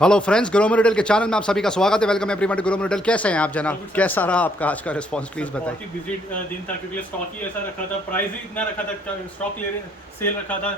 Hello friends, Gromo retail के channel में आप सभी का स्वागत है। Welcome everyone to Gromo retail. कैसे हैं आप जनाब? कैसा रहा आपका आज का रिस्पांस, प्लीज बताएं। बहुत ही बिजी दिन था क्योंकि स्टॉक ही ऐसा रखा था, प्राइस ही इतना रखा था, स्टॉक ले रहे सेल रखा था।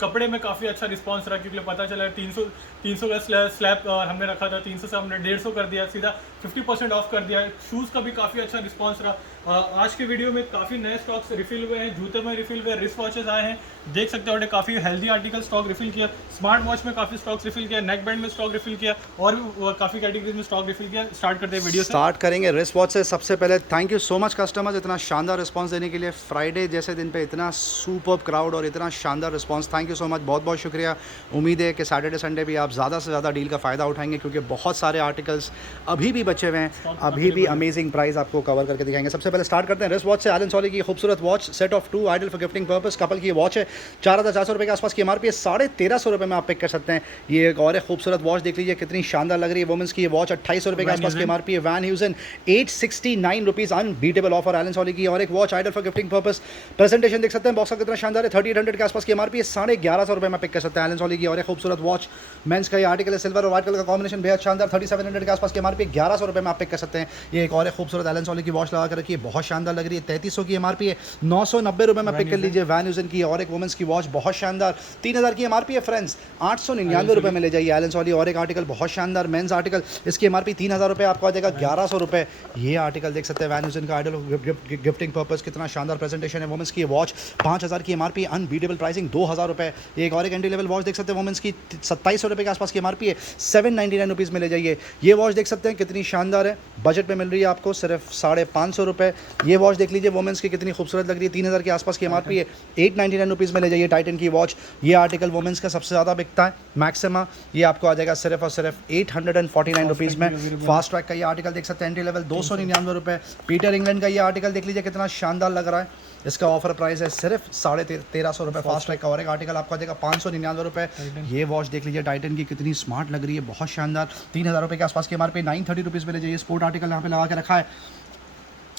कपड़े में काफ़ी अच्छा रिस्पांस रहा क्योंकि पता चला 300 का स्लैब हमने रखा था, 300 से हमने 150 कर दिया, सीधा 50% ऑफ कर दिया। शूज़ का भी काफ़ी अच्छा रिस्पांस रहा। आज के वीडियो में काफ़ी नए स्टॉक्स रिफिल हुए हैं, जूते में रिफिल हुए, रिस्ट वॉचेस आए हैं, देख सकते हो। काफ़ी हेल्दी आर्टिकल स्टॉक रिफिल किया, स्मार्ट वॉच में काफ़ी स्टॉक्स रिफिल किया, नेक बैंड में स्टॉक रिफिल किया और भी काफ़ी कैटेगरीज में स्टॉक रिफिल किया। स्टार्ट करते हैं वीडियो से। स्टार्ट करेंगे रिस्ट वॉच से। सबसे पहले thank you so much customers, इतना शानदार रिस्पांस देने के लिए। फ्राइडे जैसे दिन पे इतना सुपर क्राउड और इतना शानदार response, thank you so much, बहुत बहुत शुक्रिया। उम्मीद है कि सैटरडे संडे भी आप ज़्यादा से ज़्यादा डील का फ़ायदा उठाएंगे क्योंकि बहुत सारे आर्टिकल्स अभी भी बचे हुए हैं, अभी भी अमेजिंग प्राइस आपको कवर करके दिखाएंगे। सबसे पहले स्टार्ट करते हैं रिस्ट वॉच से। एलन सॉली की खूबसूरत watch, set of 2, ideal for gifting purpose, couple की वॉच है। 4,400 रुपये के आसपास की एमआरपी है, 1350 रुपये में आप पिक कर सकते हैं। ये एक और खूबसूरत वॉच देख लीजिए, कितनी शानदार लग रही है। वुमेंस की वॉच 2800 रुपये के आसपास की एमआरपी है। Van Heusen 869 rupees, unbeatable offer Allen Solly की। और एक watch ideal for gifting purpose, presentation देख सकते हैं, बॉक्स का कितना शानदार है। 3800 के आसपास की एमआरपी है, 1150 रुपये में पिक कर सकते हैं एलन सॉली की। और एक खूबसूरत वॉच मेंस का ये आर्टिकल है, सिल्वर और व्हाइट कलर का कॉम्बिनेशन बेहद शानदार, 3700 के आसपास की एमआरपी, 1100 रुपये में आप पिक कर सकते हैं। ये एक और खूबसूरत एलन सॉली की वॉच लगा कर रखी है, बहुत शानदार लग रही है। 3300 की एमआरपी है, 990 रुपये में पिक कर लीजिए। वैन ह्यूजन की और एक वुमेंस की वॉच बहुत शानदार, 3000 की एमआरपी है फ्रेंड्स, 899 रुपये में ले जाइए एलन सॉली। और एक आर्टिकल बहुत शानदार मेंस आर्टिकल, इसकी एमआरपी 3000 रुपये, आपको आ जाएगा 1100 रुपये। ये आर्टिकल देख सकते हैं, वैन ह्यूजन का आइडल गिफ्टिंग पर्पस, कितना शानदार प्रेजेंटेशन है। वुमेंस की वॉच 5000 की एमआरपी, अनबीटेबल प्राइसिंग, 2000 रुपये। एक और एक एंट्री लेवल वॉच देख सकते हैं, वुमेंस की 2700 रुपये के आसपास की एमआरपी है, 799 रुपीज़ में ले जाइए। ये वॉच देख सकते हैं कितनी शानदार है, बजट में मिल रही है आपको सिर्फ 550 रुपये। ये वॉच देख लीजिए, वुमेंस की कितनी खूबसूरत लग रही है, 3000 के आसपास की एमआरपी है, 899 रुपीज़ में ले जाइए। टाइटन की वॉच, ये आर्टिकल वुमेंस का सबसे ज़्यादा बिकता है, मैक्सिमा। ये आपको आ जाएगा सिर्फ और सिर्फ 849 रुपीज़ में। फास्ट ट्रैक का ये आर्टिकल देख सकते हैं, एंट्री लेवल 299 रुपये। पीटर इंग्लैंड का ये आर्टिकल देख लीजिए, कितना शानदार लग रहा है। इसका ऑफर प्राइस है सिर्फ 1350 रुपये। फास्ट ट्रैक का और एक आर्टिकल आपको आ जाएगा 599 रुपये। ये वॉच देख लीजिए, टाइटन की कितनी स्मार्ट लग रही है, बहुत शानदार, 3000 रुपये के आसपास की एमआरपी, 930 रुपीज़ में ले जाइए। स्पोर्ट आर्टिकल यहाँ पे लगा के रखा है,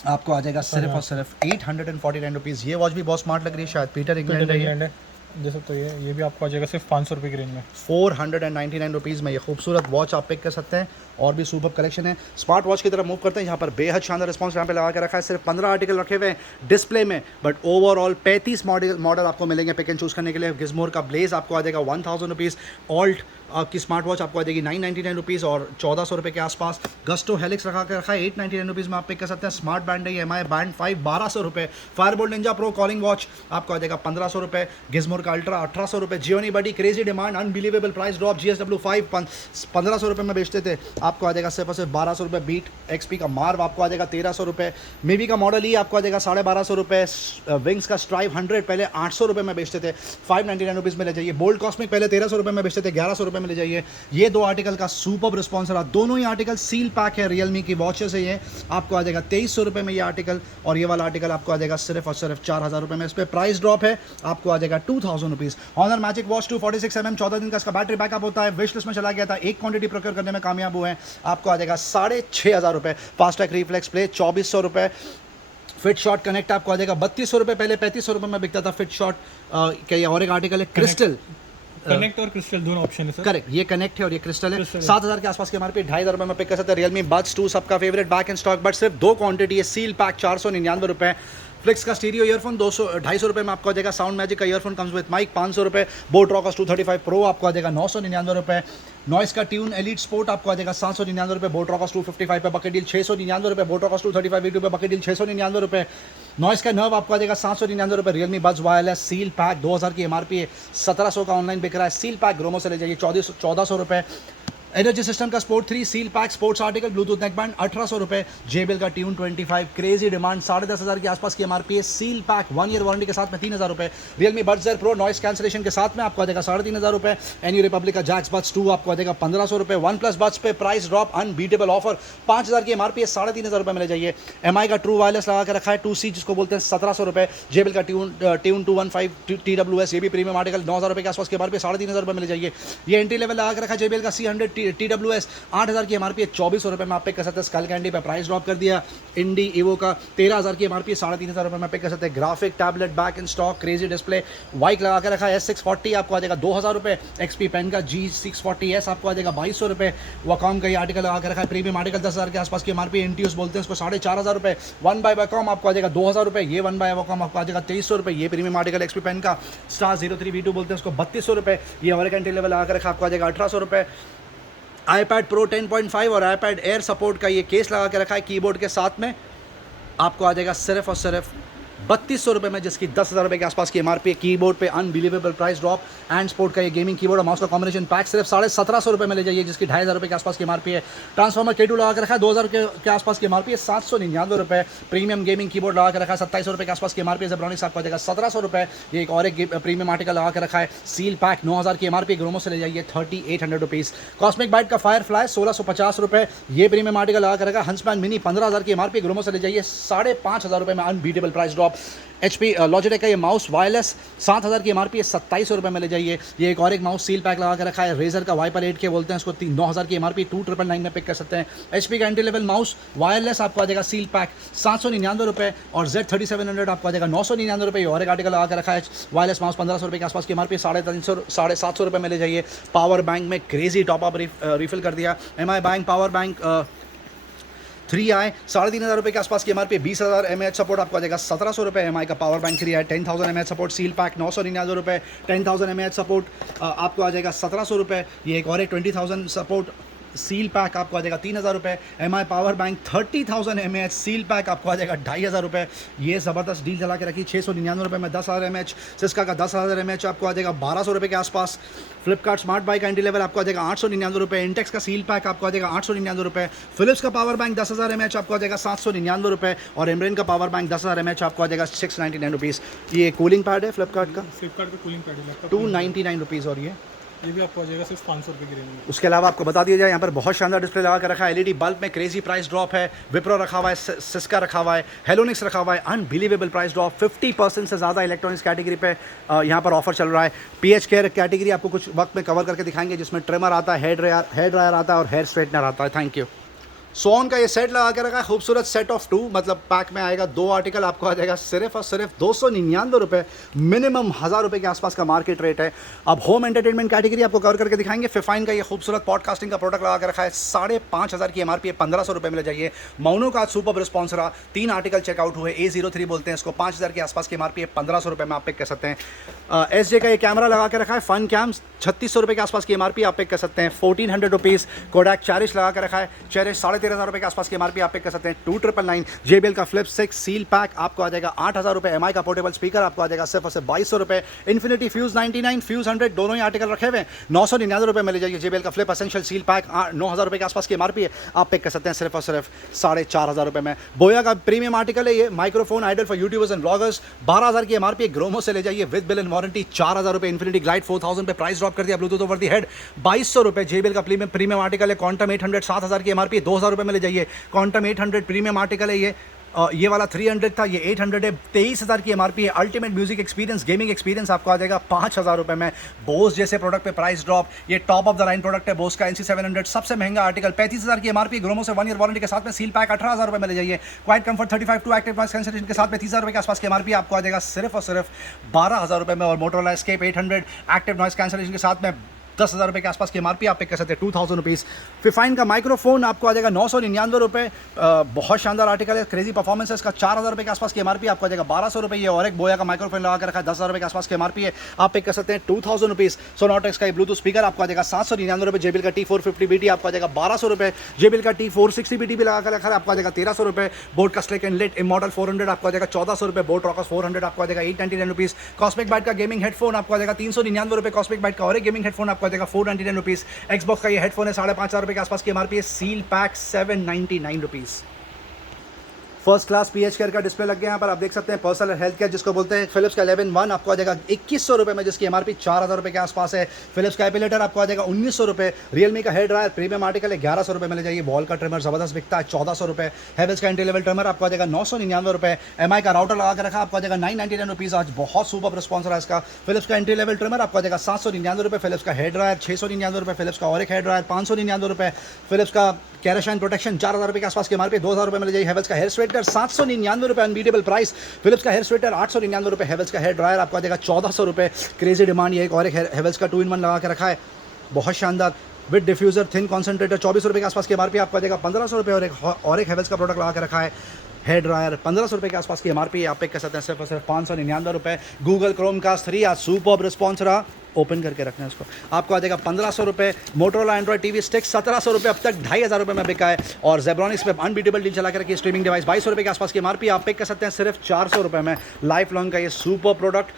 आपको आ जाएगा सिर्फ और सिर्फ 849 रुपीज़। ये वॉच भी बहुत स्मार्ट लग रही है, शायद पीटर इंग्लैंड है। जैसे तो ये भी आपको आ जाएगा सिर्फ 500 रुपये की रेंज में, 499 रुपीज़ में ये खूबसूरत वॉच आप पिक कर सकते हैं। और भी सुपर कलेक्शन है। स्मार्ट वॉच की तरफ मूव करते हैं, यहाँ पर बेहद शानदार रिस्पांस यहाँ पे लगा के रखा है। सिर्फ 15 आर्टिकल रखे हुए हैं डिस्प्ले में, बट ओवरऑल 35 मॉडल आपको मिलेंगे पिक एंड चूज़ करने के लिए। गिज़मोर का ब्लेज आपको आ जाएगा 1000 रुपीज़। ऑल्ट आपकी स्मार्ट वॉच आपको आ जाएगी 999 रुपीज़ और 1400 रुपये के आसपास। गस्टो हेलिक्स रखा के रखा है 899 रुपीज़ में आप पिक कर सकते हैं। स्मार्ट बैंड है एम आई बैंड 5 1200 रुपये। Fireboltt Ninja pro calling watch आपको आ जाएगा 1500 रुपये। गिज़मोर का अल्ट्रा 1800 रुपये। Gionee buddy crazy demand, unbelievable price drop, GSW 5 1500 रुपये में बेचते थे, आपको आ जाएगा सिर्फ 1200 रुपये। बीट एक्सपी का मार्व आपको आ जाएगा 1300 रुपये। मेवी का मॉडल ही आपको आ जाएगा 1250 रुपये। विंग्स का स्ट्राइव 100 पहले 800 रुपये में बेचते थे, 599 रुपीज़ में ले जाइए। बोल्ट कॉस्मिक पहले 1300 रुपये में बेचते थे, 1100 रुपये में ले जाइए। ये दो आर्टिकल का सुपर रिस्पॉन्स रहा, दोनों ही आर्टिकल सील पैक है। रियलमी की वॉचेस है, ये आपको आ जाएगा 2300 रुपये में ये आर्टिकल। और ये वाला आर्टिकल आपको आ जाएगा सिर्फ और सिर्फ 4000 रुपये में। इस पर प्राइस ड्रॉप है, आपको आ जाएगा 2000 rupees. Honour magic watch 246mm, 14 दिन का इसका बैटरी बैकअप होता है। विश लिस्ट में चला गया था, एक क्वांटिटी प्रोक्योर करने में कामयाब हुए हैं, आपको आ जाएगा 6500 रुपये। फास्टैग रिफ्लेक्स प्ले 2400 रुपये। फिट शॉट कनेक्ट आपको आ जाएगा 3200 रुपये, पहले 3500 रुपये में बिकता था फिट शॉट। क्या और एक आर्टिकल है क्रिस्टल, कनेक्ट और क्रिस्टल दोनों ऑप्शन है सर। करेक्ट, ये कनेक्ट है और ये क्रिस्टल है। 7000 के आसपास के एमआरपी, 2500 रुपये में पिक कर सकते हैं। रियलमी बड्स 2 सबका favourite, back in stock, but सिर्फ 2 क्वांटिटी है। सील पैक 499 रुपये। फ्लिक्स का स्टीरियो ईयरफोन 250 रुपये में आपको आ जाएगा। साउंड मैजिक का ईयरफोन कम्स विद माइक 500 रुपये। बोट रॉकर्स 235 प्रो आपको आ जाएगा 999 रुपये। नॉइस का ट्यून एलिट स्पोर्ट आपको आ जाएगा 799 रुपये। बोट रॉकर्स 255 पे बकेट डील 699 रुपये। बोट रॉकर्स 235 वीडियो पे बकेट डील 699 रुपये। नॉइस का नर्व आपको आ जाएगा 799 रुपये। Realme buds wireless seal pack 2000 की एमआरपी है, 1700 का ऑनलाइन बिक रहा है। सील पैक ग्रोमो से ले जाइए 1400 रुपये। एनर्जी सिस्टम का sport 3 seal pack sports article Bluetooth neck band 1800 रुपये। जेबीएल का ट्यून 25 क्रेजी डिमांड, 10,500 के आसपास की एमआरपी है। सील पैक 1 ईयर वारंटी के साथ में 3000 रुपये। Realme buds air pro noise cancellation के साथ में आपको आ जाएगा 3500 रुपये। एनयू रिपब्लिक का जैक्स बड्स 2 आपको आ जाएगा 1500 रुपये। वन प्लस बड्स पे प्राइस ड्रॉप, अनबीटेबल ऑफर, 5000 की एमआरपी है, 3500 रुपये में ले जाइए। एमआई का ट्रू वायरलेस लगा के रखा है 2C जिसको बोलते हैं 1700 रुपये। जेबीएल का ट्यून 215 TWS, ये भी प्रीमियम आर्टिकल 9000 रुपये के आसपास की एमआरपी, 3500 रुपये में ले जाइए। ये एंट्री लेवल लगा के रखा है जेबीएल का C100 TWS 8000 की MRP है, 2400 में आप पिक कर सकते हैं। स्कल कैंडी पे प्राइस ड्रॉप कर दिया। इंडी ईवो का 13000 की MRP है, 3500 में पिक कर सकते हैं। Graphic tablet back in stock, crazy display, वाइक लगा के रखा है। S640 आपको आ जाएगा 2000 XP पेन का G640S आपको आ जाएगा 2200 वकॉम का ये आर्टिकल लगा के रखा है, प्रीमियम आर्टिकल 10,000 के आसपास की MRP। इंट्यूस बोलते हैं उसको 4500 वन बाय वकॉम आपको आ जाएगा 2000 ये वन बाय वकॉम आपको आ जाएगा 2300 ये प्रीमियम आर्टिकल। XP पेन का स्टार 03V2 बोलते हैं उसको 3200 ये ओवर एंट्री लेवल लगा के रखा आपको आ जाएगा 1800 iPad Pro 10.5 और iPad Air सपोर्ट का ये केस लगा के रखा है कीबोर्ड के साथ में, आपको आ जाएगा सिर्फ और सिर्फ 3200 में, जिसकी 10,000 के आसपास की MRP है। कीबोर्ड पे unbelievable price drop. And sport का ये गेमिंग कीबोर्ड और माउस का कॉम्बिनेशन पैक सिर्फ 1750 में ले जाइए, जिसकी 2500 के आसपास की MRP है। ट्रांसफॉर्मर K2 लगा के रखा है 2000 के आसपास की MRP है, 799 प्रीमियम गेमिंग कीबोर्ड लगा के रखा है, 2700 के आसपास की MRP है। ज़ेब्रॉनिक्स आपको आ जाएगा 1700 ये एक और एक प्रीमियम आर्टिकल लगा के रखा है। सील पैक 9000 की MRP, ग्रोमो से ले जाइए 3800 रुपीज़। कॉस्मिक बाइट का फायरफ्लाई 1650 ये प्रीमियम आर्टिकल लगा के रखा है। हंसमैन मिनी 15000 की MRP, ग्रोमो से ले जाइए 5500 में, unbeatable price drop. HP Logitech का ये माउस वायरलेस 7000 की MRP है, 2700 में ले जाइए। ये एक और एक माउस सील पैक लगा के रखा है। रेजर का वाइपर 8K बोलते हैं उसको, 9000 की MRP 2999 में पिक कर सकते हैं। HP का एंट्री लेवल माउस वायरलेस आपको आ जाएगा सील पैक 799 और Z3700 आपको आ जाएगा 999 और एक आर्टिकल लगा के रखा है। वायरलेस माउस 1500 के आसपास की MRP, 350 750 में ले जाइए। पावर बैंक में क्रेजी टॉपअप रिफिल कर दिया। MI bank power bank 3i 3500 के आसपास की MRP, 20000 mAh सपोर्ट आपको आ जाएगा 1700 MI का power bank 3i, 10,000 mAh support. Seal pack 999 10,000 mAh support आपको आ जाएगा 1700 ये एक और एक 20,000 सपोर्ट सील पैक आपको आ जाएगा 3000 MI power bank 30,000 mAh seal pack आपको आ जाएगा 2500 ये ज़बरदस्त डील चला के रखी। 699 में 10,000 mAh। सिस्का का 10,000 mAh आपको आ जाएगा 1200 के आसपास। Flipkart smart bike entry level आपको आ जाएगा 899 इंटेक्स का सील पैक आपको आ जाएगा 899 फिलिप्स का पावर बैंक 10,000 mAh आपको आ जाएगा 799 और एमरेन का पावर बैंक 10,000 mAh आपको आ जाएगा 699 रुपीज़। ये कूलिंग पैड है फ्लिपकार्ट का, फ्लिपकार्ट पे कूलिंग पैड है 299 रुपीज़ और ये भी आपको आ जाएगा सिर्फ 500 रुपये की रेंज में। उसके अलावा आपको बता दिया जाए, यहाँ पर बहुत शानदार डिस्प्ले लगा कर रखा है। LED बल्ब में क्रेजी प्राइस ड्रॉप है। विप्रो रखा हुआ है, सिस्का रखा हुआ है, हेलोनिक्स रखा हुआ है, अनबिलीवेबल प्राइस ड्रॉप। 50% से ज़्यादा इलेक्ट्रॉनिक्स कैटेगरी पे यहाँ पर ऑफर चल रहा है। PH केयर कैटेगरी आपको कुछ वक्त में कवर करके दिखाएंगे, जिसमें ट्रिमर आता है, हेयर ड्रायर आता है और हेयर स्ट्रेटनर आता है। Thank you. सोन का ये सेट लगा के रखा है, खूबसूरत सेट ऑफ 2, मतलब पैक में आएगा 2 आर्टिकल आपको आ जाएगा सिर्फ और सिर्फ 299 मिनिमम 1000 रुपये के आसपास का मार्केट रेट है। अब होम एंटरटेनमेंट कैटेगरी आपको कवर करके दिखाएंगे। फिफाइन का ये खूबसूरत पॉडकास्टिंग का प्रोडक्ट लगा के रखा है, 5500 की MRP है, 1500 में ले जाइए। माउनो का आज सुपर रिस्पॉन्स रहा, 3 आर्टिकल चेकआउट हुए। A03 बोलते हैं इसको, 5000 के आसपास की MRP है, 1500 में आप पिक कर सकते हैं। SJ का ये कैमरा लगा के रखा है, फन कैम्स 3600 के आसपास की MRP आप पिक कर सकते हैं, 1400 रुपीज़। कोडैक चेरिश लगा के रखा है, चेरिश 13,500 के आसपास की MRP आप पिक कर सकते हैं, 2999। JBL का फ्लिप 6 सील पैक आपको आ जाएगा 8000 MI का पोर्टेबल स्पीकर आपको आ जाएगा सिर्फ और सिर्फ 2200 इन्फिनिटी फ्यूज 99, फ्यूज 100 दोनों ही आर्टिकल रखे हुए हैं, 999 में ले जाइए। JBL का फ्लिप एसेंशियल सील पैक 9000 के आसपास की MRP है, आप पिक कर सकते हैं सिर्फ और सिर्फ 4500 में। बोया का प्रीमियम आर्टिकल है ये, microphone ideal for YouTubers and bloggers, 12000 की MRP, ग्रोमो से ले जाइए with bill and warranty 4000 Infinity Glide 4000 पे प्राइस ड्रॉप कर दिया। Bluetooth over the head 2200 JBL का प्रीमियम आर्टिकल है। क्वांटम 800 7000 की MRP, 2000 में ले जाइए। क्वांटम 800 प्रीमियम आर्टिकल है ये वाला 300 था, ये 800 है, 23,000 की MRP है। Ultimate music experience, gaming experience आपको आ जाएगा 5000 में। बोस जैसे प्रोडक्ट पे प्राइस ड्रॉप, ये top of the line product है बोस का NC700, सबसे महंगा आर्टिकल, 35,000 की MRP, ग्रोमो से 1 ईयर वारंटी के साथ में। सील पैक 18,000 में ले जाइए। Quite comfort 35 active noise cancellation के साथ में 30,000 के आसपास की MRP आपको आ जाएगा सिर्फ और सिर्फ 12,000 में। और Motorola escape 800 active noise cancellation के साथ में 10,000 के आसपास की MRP आप पिक कर सकते हैं, 2000 रुपीज़। फिफाइन का माइक्रोफोन आपको आ जाएगा 999 बहुत शानदार आर्टिकल है, क्रेजी परफॉर्मेंस है इसका। 4000 के आसपास की MRP आपको आ जाएगा 1200 ये और एक बोया का माइक्रोफोन लगा कर रखा है, 10,000 के आसपास की MRP है, आप पिक कर सकते हैं 2000 रुपीज़। सोनोटेक्स का ब्लूटूथ स्पीकर आपको आ जाएगा 799 JBL का T450BT आपको आ जाएगा 1200 JBL का T460BT भी लगा कर रखा है, आपको आ जाएगा 1300 बोट का स्लिक एंड लिट इमॉर्टल 400 आपको आ जाएगा 1400 बोट रॉकस 400 आपको आ जाएगा 899 रुपीज़। कॉस्मिक बाइट का गेमिंग हेडफोन आपको आ जाएगा 399 कॉस्मिक बाइट का और एक गेमिंग हेडफोन आपको आ जाएगा 499 रुपीज़। एक्सबॉक्स का ये हेडफोन है 5,500 के आसपास की MRP है, seal pack 799 rupees. First class PH care का डिस्प्ले लग गया यहाँ पर, आप देख सकते हैं पर्सनल हेल्थ केयर जिसको बोलते हैं। फिलिप्स का 11-1 आपको आ जाएगा 2100 रुपये में, जिसकी MRP 4000 रुपये के आसपास है। फिलिप्स का एपिलेटर आपको आ जाएगा 1900 रुपये। रियलमी का हेयर ड्रायर प्रीमियम आर्टिकल है 1100 रुपये में ले जाइए। वॉल का ट्रिमर ज़बरदस्त बिकता है 1400 रुपये। हेवल्स का एंट्री लेवल ट्रिमर आपको आ जाएगा 999 रुपये। MI का राउटर लगा कर रखा आपको आ जाएगा 999 रुपीज़। आज बहुत सुपर रिस्पॉन्स रहा इसका। फिलिप्स का एंट्री लेवल ट्रिमर आपको आ जाएगा 799 रुपये। फिलिप्स का हेयर ड्रायर 699 रुपये। फिलिप्स का और एक हेयर ड्रायर 599 रुपये। फिलिप्स का कैराशाइन प्रोटेक्शन 4000 रुपये के आसपास की MRP 2000 रुपये में ले जाइए। हेवल्स का हेयर स्वेटर 799 रुपये, अनबीटेबल प्राइस। फिलिप्स का हेयर स्वेटर 899 रुपये। हेवल्स का हेयर ड्रायर आपको आ जाएगा 1400 रुपये। Crazy demand. ये एक और एक हेवल्स का 2-in-1 लगा के रखा है, बहुत शानदार। विद डिफ्यूजर थिन कॉन्सेंट्रेटर 2400 रुपये के आसपास की MRP आपको आ जाएगा 1500 रुपये। और एक हेवल्स का प्रोडक्ट लगा के रखा है हेयर ड्रायर 1500 रुपये के आसपास की MRP आप पे कह सकते हैं सिर्फ और सिर्फ 599 रुपये। गूगल क्रोमकास्ट 3 आज सुपर रिस्पॉन्स रहा, ओपन करके रखना है इसको, आपको आ जाएगा 1500 रुपये। मोटोरोला एंड्रॉइड TV स्टिक 1700 रुपये, अब तक 2500 रुपये में बिका है। और जेब्रॉनिक्स पे अनबीटेबल डील चला के रखी स्ट्रीमिंग डिवाइस 2200 रुपये के आसपास की MRP आप पे कह सकते हैं सिर्फ 400 रुपये में। लाइफ लॉन्ग का ये सुपर प्रोडक्ट,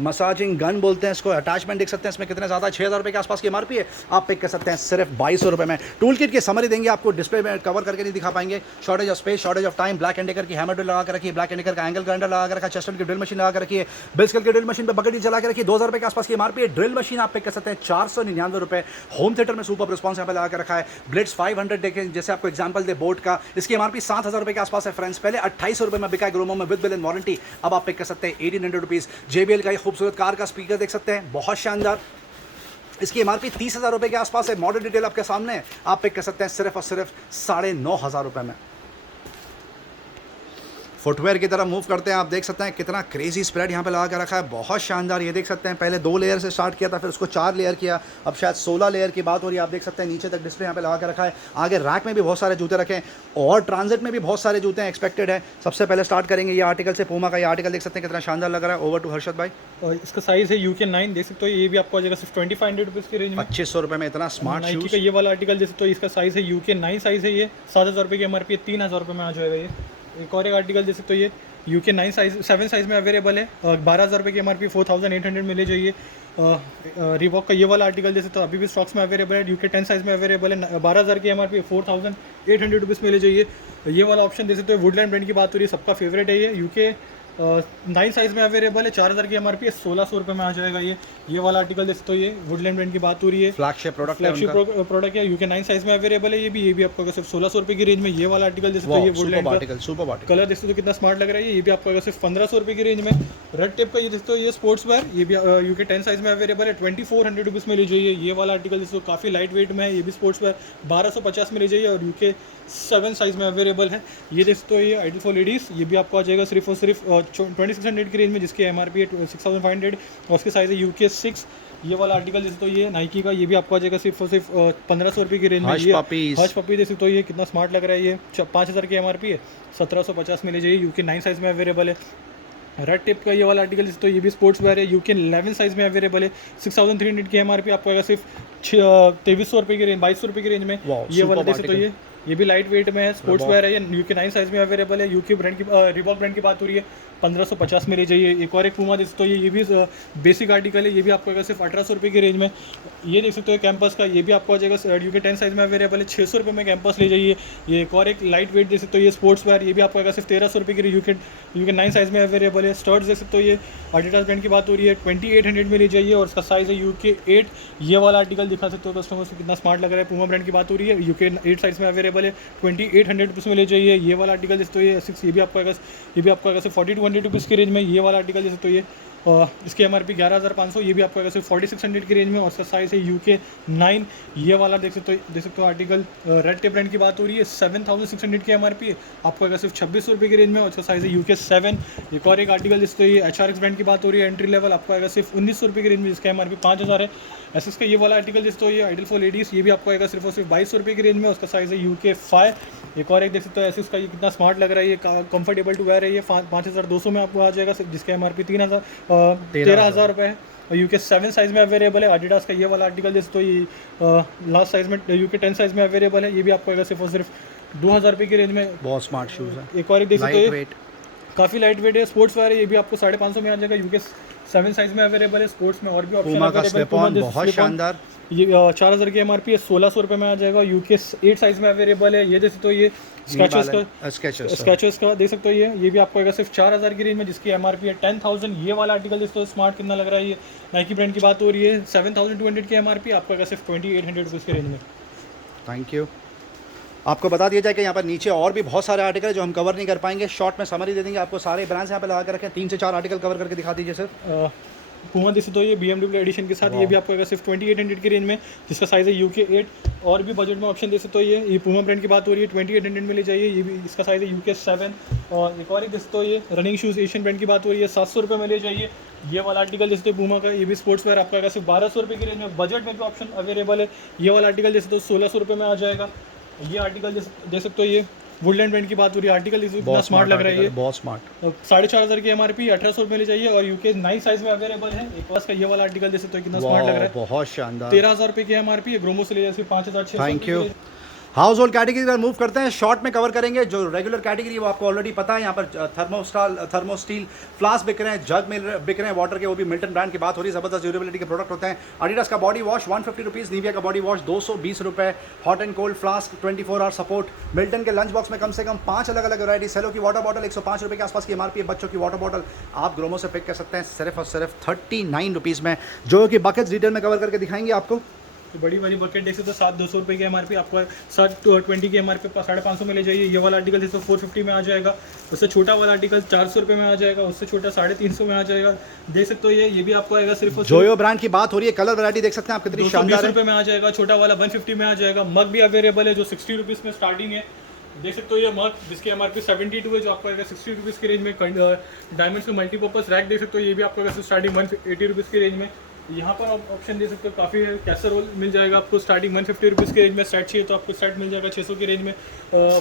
मसाजिंग गन बोलते हैं इसको, अटैचमेंट देख सकते हैं इसमें कितने ज़्यादा 6000 रुपये के आसपास की MRP है, आप पे कह सकते हैं सिर्फ 2200 रुपये में। टूल किट की समरी देंगे आपको, डिस्प्ले में कवर करके नहीं दिखा पाएंगे। Shortage of space, shortage of time. Black and decker की हैमर ड्रिल लगा के रखी है, ब्लैक एंड डेकर का एंगल ग्राइंडर लगा के रखा है, चेस्टन की ड्रिल मशीन लगा के रखी है, बिल्स्कल की ड्रिल मशीन पे बकेट डील चला के रखी है 2000 रुपये के आसपास की MRP है। ड्रिल मशीन आप पे कह सकते हैं 499 रुपये। होम थिएटर में सुपर रिस्पॉन्स यहाँ पे लगा के रखा है। ब्लिट्स 500 देखें, जैसे आपको एग्जांपल दे बोट का, इसकी MRP 7000 रुपये के आसपास है फ्रेंड्स। पहले 2800 रुपये में बिका है ग्रोमो में विद बिल एंड वारंटी, अब आप पे कह सकते हैं 1800 रुपीज़। JBL का ये खूबसूरत कार का स्पीकर देख सकते हैं, बहुत शानदार। इसकी MRP 30,000 रुपये के आसपास है। मॉडल डिटेल आपके सामने है, आप पे कह सकते हैं सिर्फ और सिर्फ 9500 रुपये में। फुटवेयर की तरफ मूव करते हैं, आप देख सकते हैं कितना क्रेजी स्प्रेड यहाँ पे लगा के रखा है, बहुत शानदार। ये देख सकते हैं पहले 2 लेयर से स्टार्ट किया था, फिर उसको 4 लेयर किया, अब शायद 16 लेयर की बात हो रही है। आप देख सकते हैं नीचे तक डिस्प्ले यहाँ पे लगा के रखा है। आगे रैक में भी बहुत सारे जूते रखे हैं और ट्रांजिट में भी बहुत सारे जूते हैं, एक्सपेक्टेड है। सबसे पहले स्टार्ट करेंगे ये आर्टिकल से, पूमा का ये आर्टिकल देख सकते हैं कितना शानदार लग रहा है। ओवर टू हर्षद भाई। और इसका साइज़ है UK 9, देख सकते हो, ये भी आपको आ जाएगा सिर्फ 2500 रुपीज़ की रेंज में। 2500 रुपये में इतना स्मार्ट नाइकी शूज। का ये वाला आर्टिकल देख सकते हो, इसका साइज़ है UK 9 साइज़ है, ये 7000 रुपये की MRP है, 3000 रुपये में आ जाएगा ये। एक और एक आर्टिकल देख सकते हो, ये UK 9 साइज 7 साइज़ में अवेलेबल है, 12000 रुपये की MRP 4800 में ले जाइए। रिबॉक का ये वाला आर्टिकल जैसे तो अभी भी स्टॉक्स में अवेलेबल है, UK 10 साइज़ में अवेलेबल है, 12000 की MRP 4800 रुपीज़ में ले जाइए। ये वाला ऑप्शन जैसे तो वुडलैंड ब्रांड की बात हो रही है, सबका फेवरेट है ये। UK 9 साइज़ में अवेलेबल है, 4000 की MRP है, 1600 रुपये में आ जाएगा ये वाला आर्टिकल जैसे तो ये वुडलैंड ब्रांड की बात हो रही है, फ्लैगशिप प्रोडक्ट प्रोडक्ट है। UK 9 साइज़ में अवेलेबल है, ये भी आपको सिर्फ 1600 रुपये की रेंज में। ये वाला आर्टिकल जैसे तो ये Woodland article, super article, colour देखते तो कितना स्मार्ट लग रहा है, ये भी आपको सिर्फ 1500 रुपये की रेंज में। रेड टेप का ये देखते हो, ये स्पोर्ट्स वेयर, ये भी UK 10 साइज़ में अवेलेबल है, 2400 रुपीज़ में ले जाइए। ये वाला आर्टिकल जैसे काफ़ी लाइट वेट में है, ये भी स्पोर्ट्स वेयर 1250 में ले जाइए और UK 7 साइज़ में अवेलेबल है। ये देखते हो, ये आइडल फॉर लेडीज़, ये भी आपको आ जाएगा सिर्फ और सिर्फ 2600 की रेंज में, जिसकी MRP है 6500 और उसके साइज़ है UK 6। ये वाला आर्टिकल जैसे तो ये नाइकी का, ये भी आपको आ जाएगा सिर्फ और सिर्फ 1500 रुपये की रेंज में। ये हज पपी जैसे तो ये कितना स्मार्ट लग रहा है, ये 5000 की MRP है, 1750 में ले जाइए। UK 9 साइज़ में अवेलेबल है। रेड टेप का ये वाला आर्टिकल तो ये भी स्पोर्ट्स वेयर है, UK 11 साइज़ में अवेलेबल है, 6300 की MRP आपको आएगा सिर्फ 2300 रुपये की रेंज, 2200 रुपये की रेंज में। ये वाला जैसे तो ये भी लाइट वेट में है, स्पोर्ट्स वेयर है, ये UK 9 साइज़ में अवेलेबल है। UK ब्रांड की रिबॉक ब्रांड की बात हो रही है, 1550 में ले जाइए। एक और एक पूमा देख सकते हो, ये भी बेसिक आर्टिकल है, ये भी आपको आएगा सिर्फ 1800 रुपये की रेंज में। ये देख सकते हो कैंपस का, ये भी आपको आ जाएगा UK 10 साइज़ में अवेलेबल है, 600 रुपये में कैंपस ले जाइए। ये एक और एक लाइट वेट देख सकते हो, ये स्पोर्ट्स वेयर, ये भी आपको आएगा सिर्फ 1300 रुपये की UK 9 साइज़ में अवेलेबल है। स्टर्ट्स देख सकते हो, ये एडिडास ब्रांड की बात हो रही है, 2800 में ले जाइए और उसका साइज़ है UK 8। ये वाला आर्टिकल दिखा सकते हो कस्टमर्स को, कितना स्मार्ट लग रहा है। पूमा ब्रांड की बात हो रही है, UK 8 साइज़ में अवेलेबल है, 2800 रुपीज़ में ले जाइए। ये वाला आर्टिकल जैसे तो ये 6, ये भी आपको आएगा सिर्फ 4200 रुपीज़ की रेंज में। ये वाला आर्टिकल जैसे तो ये इसकी MRP 11500, ये भी आपको आएगा सिर्फ 4600 की रेंज में और उसका साइज़ है UK 9। ये वाला देख सकते हो आर्टिकल, रेड टेप ब्रांड की बात हो रही है, 7600 की MRP है, आपको आएगा सिर्फ 2600 रुपये की रेंज में और उसका साइज़ है UK 7। एक और एक आर्टिकल जिसको ये HRX ब्रांड की बात हो रही है, एंट्री लेवल, आपको आएगा सिर्फ 1900 रुपये की रेंज में, जिसका MRP 5000 है। एसएस का ये वाला आर्टिकल जिसको ये आइडल फॉर लेडीज़, ये भी आपको आएगा सिर्फ और सिर्फ 2200 रुपये की रेंज में, उसका साइज़ है UK 5। एक और एक देख सकते हो एसएस का, ये कितना स्मार्ट लग रहा है, ये कंफर्टेबल टू वेयर है, ये 5200 में आपको आ जाएगा, जिसका MRP 13,000 रुपये है और UK 7 साइज़ में अवेलेबल है। एडिडास का ये वाला आर्टिकल जैसे तो ये लास्ट साइज़ में UK 10 साइज़ में अवेलेबल है, ये भी आपको आएगा सिर्फ और सिर्फ 2000 रुपये की रेंज में। बहुत स्मार्ट शूज़ है। एक और एक देख सकते हो, काफ़ी लाइट वेट है, स्पोर्ट्स वायर है, ये भी आपको 550 में आ जाएगा। यूके 7 साइज में अवेलेबल है। स्पोर्ट्स में और भी ऑप्शन पूमा का अवेलेबल है। स्लिप ऑन बहुत शानदार, ये 4000 की एमआरपी है, 1600 रुपये में आ जाएगा। यूके 8 साइज में अवेलेबल है। ये जैसे तो ये स्केचर्स का स्केचर्स का देख सकते हो, ये भी आपको आएगा सिर्फ 4000 की रेंज में, जिसकी एमआरपी है 10,000। ये वाला आर्टिकल जिसको स्मार्ट कितना लग रहा है, ये नाइकी ब्रांड की बात हो रही है, 7200 की एमआरपी, आपको आएगा सिर्फ 2800 रुपीज़ की रेंज में। Thank you. आपको बता दिया जाए कि यहाँ पर नीचे और भी बहुत सारे आर्टिकल है जो हम कवर नहीं कर पाएंगे, शॉर्ट में समरी दे देंगे आपको। सारे ब्रांड्स यहाँ पे लगा के रखें, 3 से 4 आर्टिकल कवर करके दिखा दीजिए सर। पूमा जैसे तो ये BMW एडिशन के साथ, ये भी आपको आएगा सिर्फ 2800 की रेंज में, जिसका साइज़ है यूके 8। और भी बजट में ऑप्शन जैसे तो ये पूमा ब्रांड की बात हो रही है, 2800 में ले जाइए, ये भी इसका साइज़ है यूके 7। और एक और एक जैसे तो ये रनिंग शूज़ एशियन ब्रांड की बात हो रही है, 700 रुपये में ले जाइए। ये वाला आर्टिकल जैसे तो पूमा का, ये भी स्पोर्ट्स वेयर आपका आएगा सिर्फ 1200 रुपये की रेंज में। बजट में भी ऑप्शन अवेलेबल है। ये वाला आर्टिकल जैसे तो 1600 रुपये में आ जाएगा। ये आर्टिकल जैसे देख सकते हो, ये वुडलैंड ब्रांड की बात हो रही है, आर्टिकल इतना स्मार्ट लग रहा है, ये बहुत स्मार्ट। 4500 की एमआरपी, 1800 रुपये ले जाइए। और यूके 9 साइज में अवेलेबल है। एक पास का ये वाला आर्टिकल जैसे तो कितना स्मार्ट लग रहा है, बहुत शानदार, 13,000 रुपये की एमआरपी है। ग्रोमो से ले जाए 5600। Thank you. House hold category का मूव करते हैं, शॉर्ट में कवर करेंगे। जो रेगुलर कैटेगरी वो आपको ऑलरेडी पता है, यहाँ पर थर्मोस्टील फ्लास्क बिक रहे हैं, जग बिक रहे हैं वाटर के, वो भी मिल्टन ब्रांड की बात हो रही है। ज़बरदस्त ड्यूरेबिलिटी के प्रोडक्ट होते हैं। एडिडास का बॉडी वॉश 150 रुपीज़, निविया का बॉडी वॉश 220 रुपये, hot and cold flask 24 hour support. Milton के लंच बॉक्स में कम से कम 5 अलग अलग वैरायटी। सेलो की वाटर बॉटल 105 रुपये के आसपास की एमआरपी है। बच्चों की वाटर बॉटल आप ग्रोमो से पिक कर सकते हैं सिर्फ और सिर्फ 39 रुपीज़ में, जो कि बकेट्स डिटेल में कवर करके दिखाएंगे आपको। तो बड़ी वाली बकेट देख सकते हो, 7,200 रुपये की एमआरपी, आपको 720 की एमआरपी 550 में ले जाइए। ये वाला आर्टिकल जैसे 450 में आ जाएगा। उससे छोटा वाला आर्टिकल 400 रुपये में आ जाएगा। उससे छोटा 350 में आ जाएगा। देख सकते हो, ये भी आपको आएगा सिर्फ जोयो ब्रांड की बात हो रही है। कलर वैरायटी देख सकते हैं आप कितनी शानदार है। रुपये में आ जाएगा। छोटा वाला 150 में आ जाएगा। मग भी अवेलेबल है जो 60 रुपीज़ में स्टार्टिंग है। देख सकते हो, ये मग जिसकी एमआरपी 72 है, जो आपको आएगा 60 रुपीज़ की रेंज में। डायमंड्स में मल्टीपर्पज़ रैक देख सकते हो, ये भी आपको आएगा स्टार्टिंग 180 रुपीज़ की रेंज में। यहाँ पर आप ऑप्शन दे सकते हो, काफ़ी कैसरोल मिल जाएगा आपको स्टार्टिंग 150 रुपीज़ की रेंज में। सेट चाहिए तो आपको सेट मिल जाएगा 600 की रेंज में।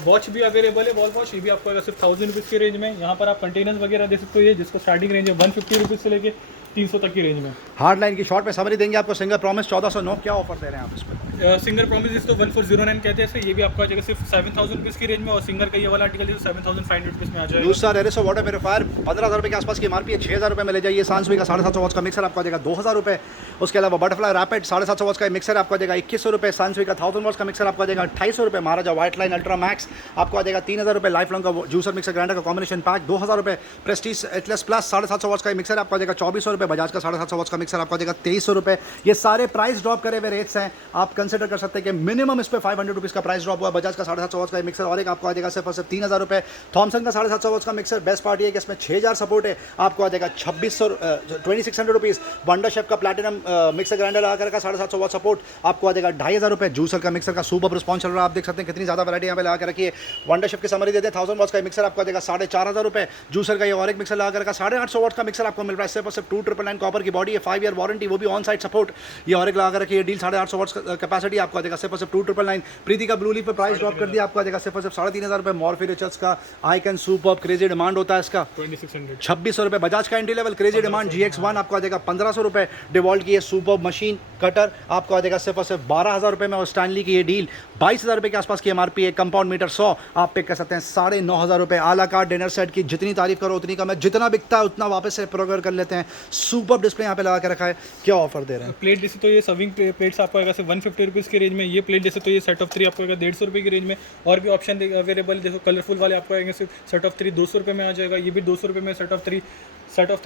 वॉच भी अवेलेबल है, वॉल वॉच, ये भी आपको आएगा सिर्फ 1000 रुपीज़ की रेंज में। यहाँ पर आप कंटेनर्स वगैरह दे सकते हो, ये जिसको स्टार्टिंग रेंज है 150 रुपीज़ से लेके 300 तक की रेंज में। हार्ड लाइन की शॉर्ट में समरी देंगे आपको। सिंगर प्रॉमिस 1409, क्या ऑफर दे रहे हैं आप इस पर? सिंगर प्रॉमिस जिसको 1409 कहते हैं, ये भी आपको आ जाएगा सिर्फ 7000 रुपीज़ की रेंज में। और सिंगर का ये वाला आर्टिकल जो 7500 रुपीज़ में आ जाएगा। दूसरा रेरिसो वाटर प्योरीफायर 15,000 रुपये के आसपास की एमआरपी है, 6,000 रुपये में ले जाइए। सांसवी का 750 वॉट्स का मिक्सर आपको आ जाएगा 2,000 रुपये। उसके अलावा बटरफ्लाई रैपिड 750 वॉट्स का मिक्सर आपको आ जाएगा 2100 रुपये। सांसवी का 1000 वॉट्स का मिक्सर आपको आ जाएगा 2800 रुपये। महाराजा व्हाइट लाइन अल्ट्रा मैक्स आपको आ जाएगा 3000 रुपये। लाइफ लॉन्ग का जूसर मिक्सर ग्राइंडर का कॉम्बिनेशन पैक 2000 रुपये। प्रेस्टीज एटलस प्लस 750 वॉट्स का मिक्सर आपको आ जाएगा 2400 रुपये। बजाज का 750 वॉट्स का मिक्सर आपको आ जाएगा 2300 रुपये। ये सारे प्राइस ड्रॉप करे हुए रेट्स हैं। आप कंसिडर कर सकते हैं कि मिनिमम इस पर 500 रुपीज़ का प्राइस ड्रॉप हुआ। बजाज का 750 वॉट्स का मिक्सर और एक आपको आ जाएगा सिर्फ और सिर्फ 3000 रुपये। थॉमसन का 750 वॉट्स का मिक्सर, बेस्ट पार्ट ये है कि इसमें 6000 सपोर्ट है, आपको आ जाएगा 2600 रुपीज़। वंडर शेफ का प्लैटिनम मिक्सर ग्राइंडर लगा कर 750 वॉट सपोर्ट आपको आ जाएगा 2500 रुपये। जूसर का मिक्सर का सुपर रिस्पॉन्स चल रहा है, आप देख सकते हैं कितनी ज़्यादा वैरायटी यहाँ पे लगा कर रखी है। वंडर शेफ की समरी देते हैं 1000 वॉट्स का मिक्सर आपको आ जाएगा 4500 रुपये। जूसर का ये और एक मिक्सर लगा कर 850 वॉट्स का मिक्सर आपको मिल रहा है सिर्फ और सिर्फ 2999 कॉपर की बॉडी है, 5 ईयर वारंटी, वो भी ऑन साइड सपोर्ट। ये और एक लगा कर रखी है डील 850 वॉट्स कैपेसिटी आपको आ जाएगा सिर्फ और सिर्फ 2999। प्रीति का ब्लू लीफ पे प्राइस ड्रॉप कर दिया, आपको आ जाएगा सिर्फ और सिर्फ 3500 रुपये। मॉर्फी रिचर्ड्स का आइकन सुपर क्रेजी डिमांड होता है इसका 2600 रुपये। बजाज का entry level crazy demand GX1 आपको आ जाएगा 1500 रुपये। डिवॉल्ट की ये सुपर मशीन कटर आपको आ जाएगा सिर्फ और सिर्फ 12,000 रुपये में। और स्टैनली की ये डील 22,000 रुपये के आसपास की एमआरपी है। कंपाउंड मीटर 100 आप पिक कर सकते हैं 9,500 रुपये। आला कार्ड डिनर सेट की जितनी तारीफ करो उतनी कम है, जितना बिकता है उतना वापस से प्रोग्रेस कर लेते हैं। सुपर डिस्प्ले यहाँ पे लगा के रखा है, क्या ऑफर दे रहे हैं? प्लेट जैसे तो ये सर्विंग प्लेट्स आपको आएगा सिर्फ 150 रुपीज़ की रेंज में। ये प्लेट जैसे तो ये सेट ऑफ 3 आपको आएगा 150 रुपये की रेंज में। और भी ऑप्शन अवेलेबल, जैसे कलरफुल वाले आपको आएंगे सिर्फ सेट ऑफ 3 200 रुपये में आ जाएगा। ये भी 200 रुपये में सेट ऑफ 3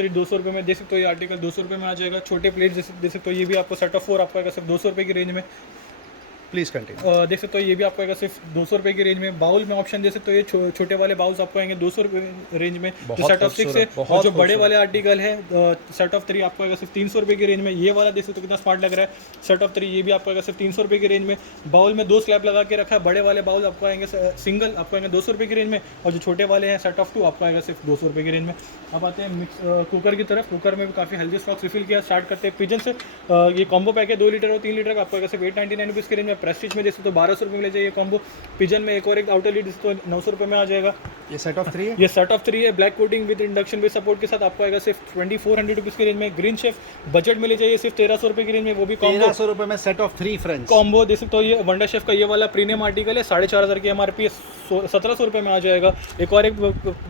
200 रुपये में। जैसे तो ये आर्टिकल 200 रुपये में आ जाएगा। छोटे प्लेट जैसे तो ये भी आपको सेट ऑफ 4 आपको आएगा सिर्फ 200 रुपये की रेंज में। Please continue. देख सकते हो, ये भी आपको आएगा सिर्फ 200 रुपये की रेंज में। बाउल में ऑप्शन जैसे तो ये छोटे वाले बाउल्स आपको आएंगे 200 रुपये रेंज में, जो सेट ऑफ 6 है। और जो बड़े वाले आर्टिकल है सेट ऑफ 3 आपको आएगा सिर्फ 300 रुपये की रेंज में। ये वाला देख सकते हो कितना स्मार्ट लग रहा है, सेट ऑफ 3, ये भी आपको आएगा सिर्फ 300 रुपये की रेंज में। बाउल में 2 स्लैब लगा के रखा है। बड़े वाले बाउल आपको आएंगे सिंगल आपको आएंगे 200 रुपये की रेंज में। और जो छोटे वाले हैं सेट ऑफ 2 आपको आएगा सिर्फ 200 रुपये की रेंज में। अब आते हैं कुकर की तरफ। कुकर में भी काफ़ी हेल्दी स्टॉक्स रिफिल किया। स्टार्ट करते हैं पिजन से। ये कॉम्बो पैक है 2 लीटर और 3 लीटर का, आपको आएगा सिर्फ 899 रुपीज़ की रेंज में। प्रेस्टीज में जैसे तो 1200 रुपये में ले जाइए कॉम्बो। पिजन में एक और एक आउटर लीड तो 900 रुपये में आ जाएगा। ये सेट ऑफ 3 है, ये सेट ऑफ 3 है, black coating with induction base support के साथ आपको आएगा सिर्फ 2400 रुपीज़ की रेंज में। ग्रीन शेफ बजट में ले जाइए सिर्फ 1300 रुपये की रेंज में, वो भी कॉम्बो 1300 रुपये में सेट ऑफ 3 फ्रेंड्स। कॉम्बो दे सकते हो। ये वंडर शेफ का ये वाला प्रीमियम आर्टिकल है, 4500 की एमआरपी है, 1700 रुपये में आ जाएगा। एक और एक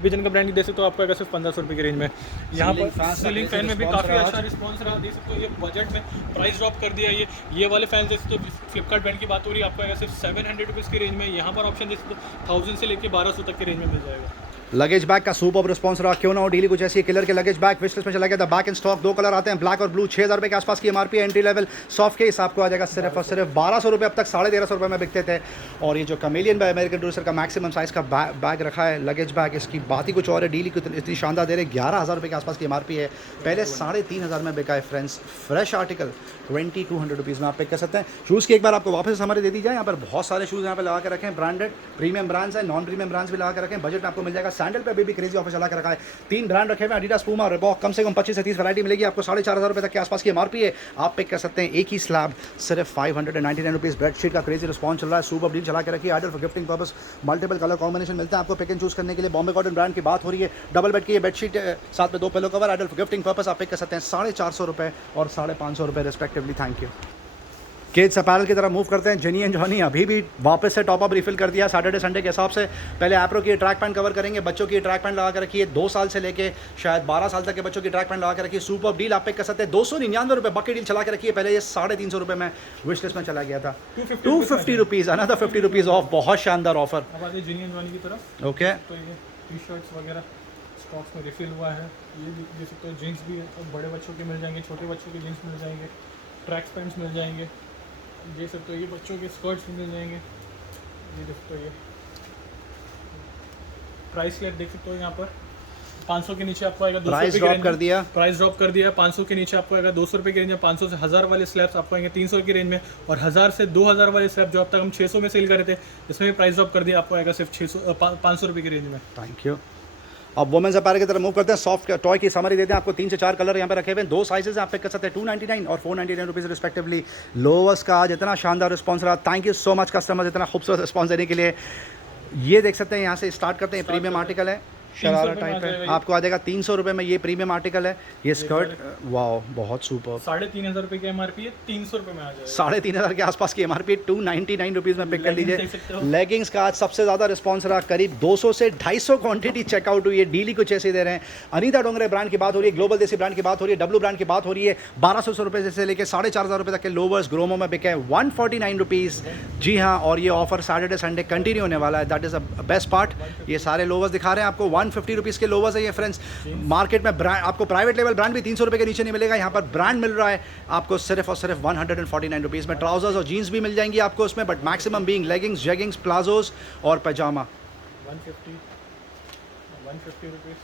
पिजन का ब्रांड दे सकते हो, आपको आएगा सिर्फ 1500 रुपये की रेंज में। यहाँ पर सीलिंग फैन में भी काफ़ी अच्छा रिस्पॉन्स रहा, देख सकते हो। ये बजट में प्राइस ड्रॉप कर दिया। ये वाले फैन जैसे तो फ्लिपकार्ट ब्रांड की बात हो रही है, आपको आएगा सिर्फ 700 रुपीज़ की रेंज में। यहाँ पर ऑप्शन जैसे तो 1000 से लेकर 1200 तक की रेंज में मिल जाएगा। लगेज बैग का सुपर रिस्पॉन्स रहा, क्यों ना हो डीली कुछ ऐसी कलर के लगेज बैग विश लिस्ट में चला गया था। बैक इन स्टॉक 2 कलर आते हैं, ब्लैक और ब्लू। 6000 रुपये के आसपास की एमआरपी है। एंट्री लेवल सॉफ्ट केस आपको आ जाएगा सिर्फ और सिर्फ 1200 रुपये। अब तक 1350 रुपये में बिकते थे। और ये जो कमेलियन बाय अमेरिकन टूरिस्टर का मैक्सिमम साइज़ का बैग रखा है, लगेज बैग, इसकी बात ही कुछ और है। डीली को इतनी शानदार दे रहे, 11000 रुपये के आसपास की एमआरपी है। पहले 3500 में बिका है फ्रेंड्स। फ्रेश आर्टिकल 2200 रुपीज़ में आप पिक कर सकते हैं। शूज़ की एक बार आपको वापस हमारे दे दी जाए। यहाँ पर बहुत सारे शूज़ यहाँ पे लगा के रखे हैं, ब्रांडेड प्रीमियम ब्रांड्स हैं, नॉन प्रीमियम ब्रांड्स भी लगा के रखे हैं। बजट में आपको मिल जाएगा। सैंडल पे भी क्रेजी ऑफर चला के रखा है। 3 ब्रांड रखे हुए हैं, एडिडास, पूमा, रिबॉक। कम से कम 25 से 30 वैरायटी मिलेगी आपको। 4500 रुपये तक के आसपास की एमआरपी है। आप पिक कर सकते हैं। एक ही स्लैब सिर्फ 599 रुपीज़। बेडशीट का क्रेजी रिस्पॉन्स चल रहा है। सुपर डील चला के रखी है। Ideal for gifting purpose, multiple colour combination मिलता है आपको पिक एंड चूज करने के लिए। बॉम्बे कॉटन ब्रांड की बात हो रही है। डबल बेड की ये बेडशीट, साथ में 2 pillow cover, ideal for gifting purpose. आप पिक कर सकते हैं 450 रुपये और 550 रुपये respectively. Thank you. Kids apparel की तरफ मूव करते हैं। जेनी एंड जॉनी अभी भी वापस से टॉप अप रिफिल कर दिया सैटरडे संडे के हिसाब से। पहले एप्रो की ट्रैक पैंट कवर करेंगे। बच्चों की ट्रैक पैंट लगा के रखी है, 2 साल से लेके शायद 12 साल तक के बच्चों की ट्रैक पैंट लगा के रखी है। सुपर डील आप पिक कर सकते हैं। 299 रुपये बकेट डील चला के रखी है। पहले ये 350 रुपये में विश लिस्ट में चला गया था। 250 रुपीज़, अनदर 50 रुपीज़ ऑफ। बहुत शानदार ऑफर। अब आते हैं जेनी एंड जॉनी की तरफ। ओके, तो ये टी शर्ट्स वगैरह स्टॉक्स में रिफिल हुआ है। ये देख सकते हो। जीन्स भी बड़े बच्चों के मिल जाएंगे, छोटे बच्चों के जीन्स मिल जाएंगे, ट्रैक पैंट्स मिल जाएंगे। देख सकते हो। ये बच्चों के स्कर्ट्स भी मिल जाएंगे। ये देख सकते हो। ये प्राइस लेट देख सकते हो। यहाँ पर 500 के नीचे आपको आएगा 200 प्राइस रुपये की ड्रॉप रेंज कर में। दिया। प्राइस ड्रॉप कर दिया। 500 के नीचे आपको आएगा 200 रुपये की रेंज में। 500 से 1000 वाले स्लैब्स आपको आएंगे 300 की रेंज में। और 1000 से 2000 वाले स्लैब जो अब तक हम 600 में सेल कर रहे थे, इसमें भी प्राइस ड्रॉप कर दिया। आपको आएगा सिर्फ 500 रुपये की रेंज में। Thank you. अब वुमेन्स अपैरल की तरफ मूव करते हैं। सॉफ्ट टॉय की समरी देते हैं आपको। 3 से 4 कलर यहाँ पे रखे हुए हैं। 2 साइजेस आप पिक कर सकते हैं, 299 और 499 रुपीज़ रिस्पेक्टिवली। लोवर्स का आज इतना शानदार रिस्पॉन्स रहा। Thank you so much customers, इतना खूबसूरत रिस्पॉन्स देने के लिए। ये देख सकते हैं, यहाँ से स्टार्ट करते हैं। प्रीमियम आर्टिकल है, शरारा टाइप है। आपको आ जाएगा 300 रुपये में। ये प्रीमियम आर्टिकल है। ये स्कर्ट, वाओ, बहुत सुपर। 3500 रुपये की एमआरपी है, 300 रुपये में आ जाएगा। 3500 के आसपास की एमआरपी, 299 रुपीज़ में पिक कर लीजिए। देख सकते हो। लेगिंग्स का आज सबसे ज़्यादा रिस्पॉन्स रहा। करीब 200 से 250 क्वांटिटी चेकआउट हुई है। डीली कुछ ऐसे दे रहे हैं। अनीता डोंगरे ब्रांड की बात हो रही है, ग्लोबल देसी ब्रांड की बात हो रही है, डब्लू ब्रांड की बात हो रही है। 1200 रुपये से लेकर 4500 रुपये तक के लोवर्स ग्रोमो में बिके हैं 149 रुपीज़। जी हाँ, और ये ऑफर सैटरडे संडे कंटिन्यू होने वाला है। That is the best part. ये सारे लोवर्स दिखा रहे हैं आपको। 150 रुपीज़ के लोवर्स है ये फ्रेंड्स। मार्केट में ब्रांड आपको प्राइवेट लेवल ब्रांड भी 300 रुपये के नीचे नहीं मिलेगा। यहाँ पर ब्रांड मिल रहा है आपको सिर्फ और सिर्फ 149 रुपीज़ में। ट्राउजर्स और जीन्स भी मिल जाएंगी आपको उसमें, but maximum being leggings, jeggings, palazzos और पैजामा। 150 रुपीज़